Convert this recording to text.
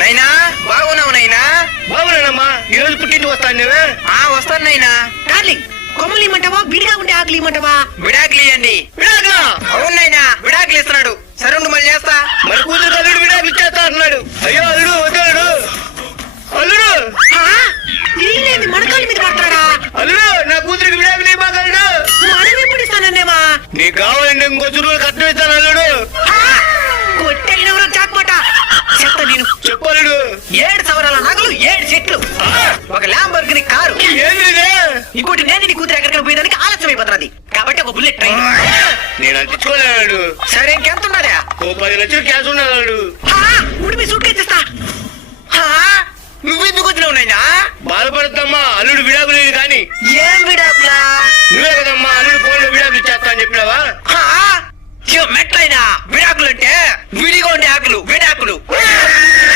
నైనా బాగున్నావు నైనా? బాగున్నానమ్మా. ఈ రోజు పుట్టింటికి వస్తాను నువ్వే? వస్తాను నైనా. డార్లింగ్, కొమ్మలు ఇమ్మంటావా విడిగా ఉండే ఆకులు ఇమ్మంటావా? విడాకులు ఇవ్వండి. విడాకులా? అవును నైనా, విడాకులు ఇస్తున్నాడు. సరే ఉండు, మళ్ళీ చేస్తా. మరి కూతురు అల్లుడు విడాకులు ఇచ్చేస్తా అంటున్నాడు. అయ్యో అల్లుడు వద్దాడు. అల్లుడు ఇల్లేంది మనకాల మీద పడతాడా? అల్లుడు నా కూతురికి విడాకులు ఇవ్వగలడు. మనం ఎప్పుడు ఇస్తానన్నేమా? నీకు కావాలంటే ఇంకో చురువులు కట్నం ఇస్తాను అల్లుడు. కొట్టెళ్ళినవరా జాక్పాట చెప్తా నేను. చెప్పలుడు. 7 సవరాల నగలు, 7 సెట్లు, ఒక ల్యాంబోర్గిని కారు, ఏంది ఇంకోటి నేను నీ కూతురు ఎక్కడికి పోయేదానికి ఆలస్యం అయిపోతున్నది కాబట్టి ఒక బుల్లెట్ ట్రైన్. నేను అంటించుకోలేడు. సరే ఇంకెంత ఉన్నదా? ఓ 10 లక్షలు క్యాష్ ఉన్నాడు. ఉడిపి సూట్